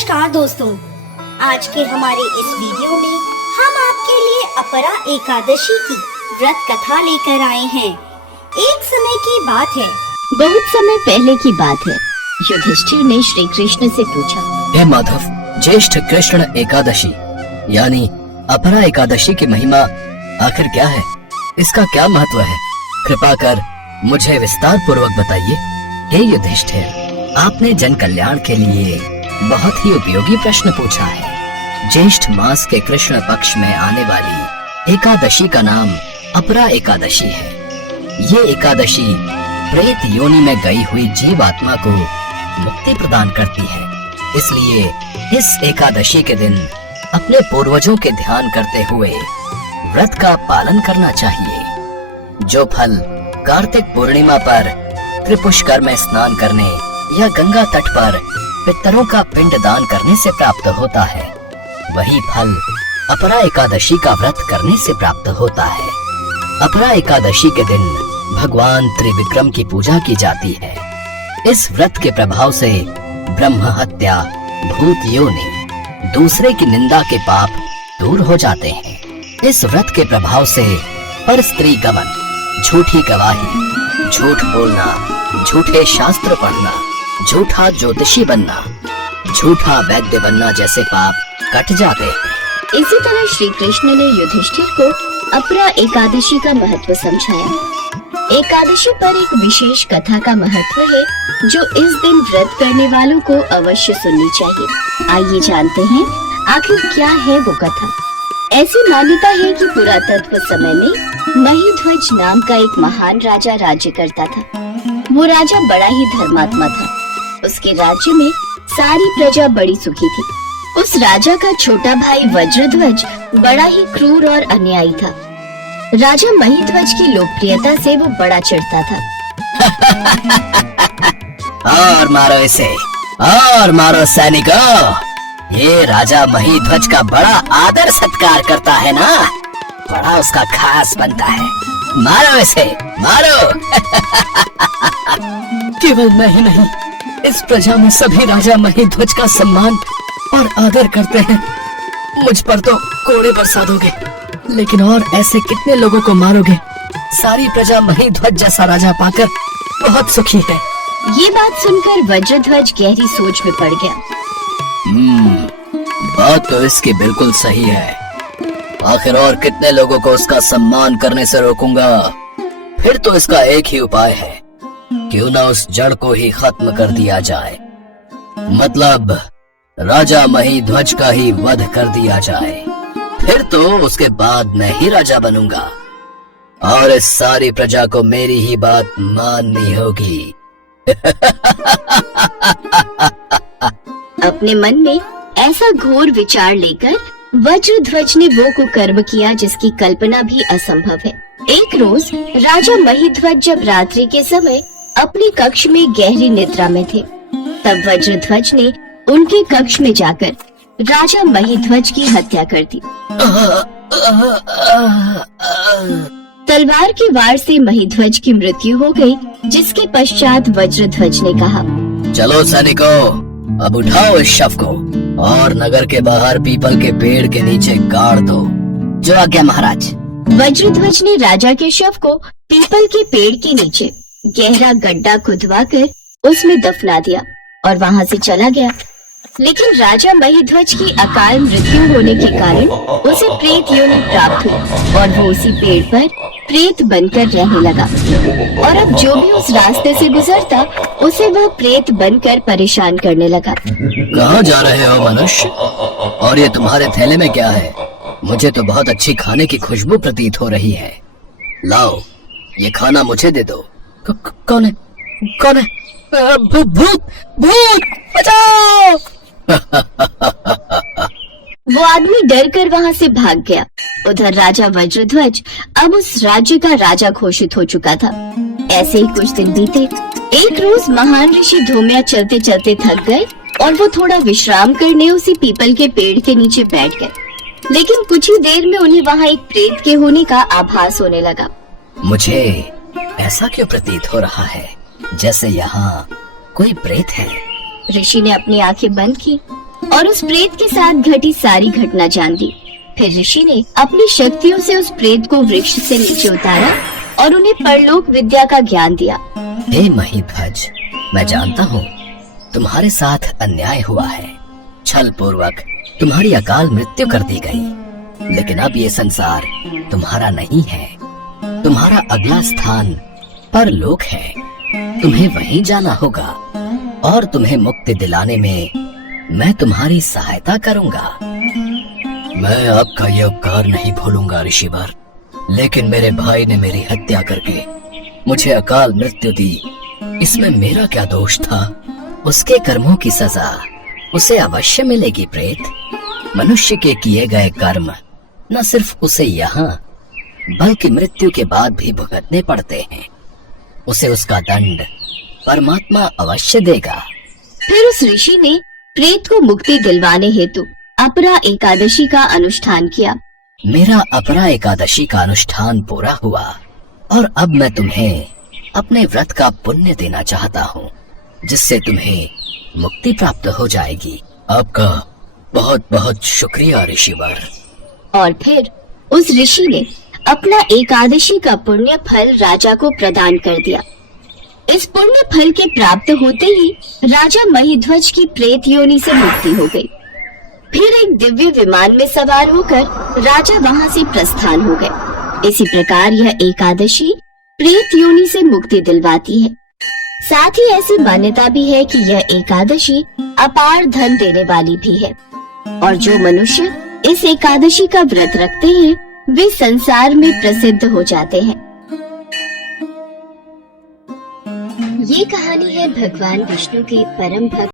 नमस्कार दोस्तों, आज के हमारे इस वीडियो में हम आपके लिए अपरा एकादशी की व्रत कथा लेकर आए हैं। एक समय की बात है, बहुत समय पहले की बात है। युधिष्ठिर ने श्री कृष्ण से पूछा, हे माधव, ज्येष्ठ कृष्ण एकादशी यानी अपरा एकादशी की महिमा आखिर क्या है? इसका क्या महत्व है? कृपा कर मुझे विस्तार पूर्वक बताइए। हे युधिष्ठिर, आपने जन कल्याण के लिए बहुत ही उपयोगी प्रश्न पूछा है। ज्येष्ठ मास के कृष्ण पक्ष में आने वाली एकादशी का नाम अपरा एकादशी है। ये एकादशी प्रेत योनि में गई हुई जीव आत्मा को मुक्ति प्रदान करती है। इसलिए इस एकादशी के दिन अपने पूर्वजों के ध्यान करते हुए व्रत का पालन करना चाहिए। जो फल कार्तिक पूर्णिमा पर त्रिपुष्कर में स्नान करने या गंगा तट पर पितरों का पिंड दान करने से प्राप्त होता है, वही फल अपरा एकादशी का व्रत करने से प्राप्त होता है। अपरा एकादशी के दिन भगवान त्रिविक्रम की पूजा की जाती है। इस व्रत के प्रभाव से ब्रह्म हत्या, भूत योनि, दूसरे की निंदा के पाप दूर हो जाते हैं। इस व्रत के प्रभाव से पर स्त्री गमन, झूठी गवाही, झूठ बोलना, झूठे शास्त्र पढ़ना, झूठा ज्योतिषी बनना, झूठा वैद्य बनना जैसे पाप कट जाते हैं। इसी तरह श्री कृष्ण ने युधिष्ठिर को अपरा एकादशी का महत्व समझाया। एकादशी पर एक विशेष कथा का महत्व है जो इस दिन व्रत करने वालों को अवश्य सुननी चाहिए। आइए जानते हैं आखिर क्या है वो कथा। ऐसी मान्यता है कि पुरातत्व समय में महीध्वज नाम का एक महान राजा राज्य करता था। वो राजा बड़ा ही धर्मात्मा था। उसके राज्य में सारी प्रजा बड़ी सुखी थी। उस राजा का छोटा भाई वज्रध्वज बड़ा ही क्रूर और अन्यायी था। राजा महीध्वज की लोकप्रियता से वो बड़ा चिढ़ता था। और मारो इसे, और मारो सैनिकों। ये राजा महीध्वज का बड़ा आदर सत्कार करता है ना, बड़ा उसका खास बनता है। मारो इसे, मारो। केवल मैं ही नहीं, इस प्रजा में सभी राजा महीध्वज का सम्मान और आदर करते हैं। मुझ पर तो कोड़े बरसा दोगे, लेकिन और ऐसे कितने लोगों को मारोगे? सारी प्रजा महीध्वज जैसा राजा पाकर बहुत सुखी है। ये बात सुनकर वज्रध्वज गहरी सोच में पड़ गया। बात तो इसकी बिल्कुल सही है। आखिर और कितने लोगों को उसका सम्मान करने से रोकूंगा? फिर तो इसका एक ही उपाय है, क्यों ना उस जड़ को ही खत्म कर दिया जाए। मतलब राजा महीध्वज का ही वध कर दिया जाए। फिर तो उसके बाद मैं ही राजा बनूंगा और इस सारी प्रजा को मेरी ही बात माननी होगी। अपने मन में ऐसा घोर विचार लेकर वज्रध्वज ने वो कुकर्म किया जिसकी कल्पना भी असंभव है। एक रोज राजा महीध्वज जब रात्रि के समय अपने कक्ष में गहरी निद्रा में थे, तब वज्रध्वज ने उनके कक्ष में जाकर राजा महीध्वज की हत्या कर दी। तलवार के वार से महीध्वज की मृत्यु हो गई, जिसके पश्चात वज्रध्वज ने कहा, चलो सैनिकों, अब उठाओ इस शव को और नगर के बाहर पीपल के पेड़ के नीचे गाड़ दो। जो आज्ञा महाराज। वज्रध्वज ने राजा के शव को पीपल के पेड़ के नीचे गहरा गड्ढा खुदवाकर उसमें दफना दिया और वहां से चला गया। लेकिन राजा महीध्वज की अकाल मृत्यु होने के कारण उसे प्रेत योनि प्राप्त हुई और वो उसी पेड़ पर प्रेत बनकर रहने लगा। और अब जो भी उस रास्ते से गुजरता उसे वह प्रेत बनकर परेशान करने लगा। कहाँ जा रहे हो मनुष्य? और ये तुम्हारे थैले में क्या है? मुझे तो बहुत अच्छी खाने की खुशबू प्रतीत हो रही है। लाओ, ये खाना मुझे दे दो। कौन है? कौन है? भूत! भूत! बचाओ! वो आदमी डर कर वहाँ से भाग गया। उधर राजा वज्रध्वज अब उस राज्य का राजा घोषित हो चुका था। ऐसे ही कुछ दिन बीते। एक रोज महान ऋषि धूम्या चलते चलते थक गए और वो थोड़ा विश्राम करने उसी पीपल के पेड़ के नीचे बैठ गए। लेकिन कुछ ही देर में उन्हें वहाँ एक प्रेत के होने का आभास होने लगा। मुझे ऐसा क्यों प्रतीत हो रहा है जैसे यहाँ कोई प्रेत है? ऋषि ने अपनी आंखें बंद की और उस प्रेत के साथ घटी सारी घटना जान दी। फिर ऋषि ने अपनी शक्तियों से उस प्रेत को वृक्ष से नीचे उतारा और उन्हें परलोक विद्या का ज्ञान दिया। हे महीध्वज, मैं जानता हूँ तुम्हारे साथ अन्याय हुआ है। छल पूर्वक तुम्हारी अकाल मृत्यु कर दी गई, लेकिन अब ये संसार तुम्हारा नहीं है। तुम्हारा अगला स्थान परलोक है। तुम्हें वहीं जाना होगा और तुम्हें मुक्ति दिलाने में मैं तुम्हारी सहायता करूंगा। मैं आपका ये उपकार नहीं भूलूंगा ऋषिवर, लेकिन मेरे भाई ने मेरी हत्या करके मुझे अकाल मृत्यु दी। इसमें मेरा क्या दोष था? उसके कर्मों की सजा उसे अवश्य मिलेगी प्रेत। मनुष्य के किए गए कर्म न सिर्फ उसे यहाँ बल्कि मृत्यु के बाद भी भुगतने पड़ते हैं। उसे उसका दंड परमात्मा अवश्य देगा। फिर उस ऋषि ने प्रेत को मुक्ति दिलवाने हेतु अपरा एकादशी का अनुष्ठान किया। मेरा अपरा एकादशी का अनुष्ठान पूरा हुआ और अब मैं तुम्हें अपने व्रत का पुण्य देना चाहता हूँ, जिससे तुम्हें मुक्ति प्राप्त हो जाएगी। आपका बहुत बहुत शुक्रिया ऋषिवर। और फिर उस ऋषि ने अपना एकादशी का पुण्य फल राजा को प्रदान कर दिया। इस पुण्य फल के प्राप्त होते ही राजा महीध्वज की प्रेत योनि से मुक्ति हो गई। फिर एक दिव्य विमान में सवार होकर राजा वहां से प्रस्थान हो गए। इसी प्रकार यह एकादशी प्रेत योनि से मुक्ति दिलवाती है। साथ ही ऐसी मान्यता भी है कि यह एकादशी अपार धन देने वाली भी है और जो मनुष्य इस एकादशी का व्रत रखते हैं वे संसार में प्रसिद्ध हो जाते हैं। ये कहानी है भगवान विष्णु के परम भक्त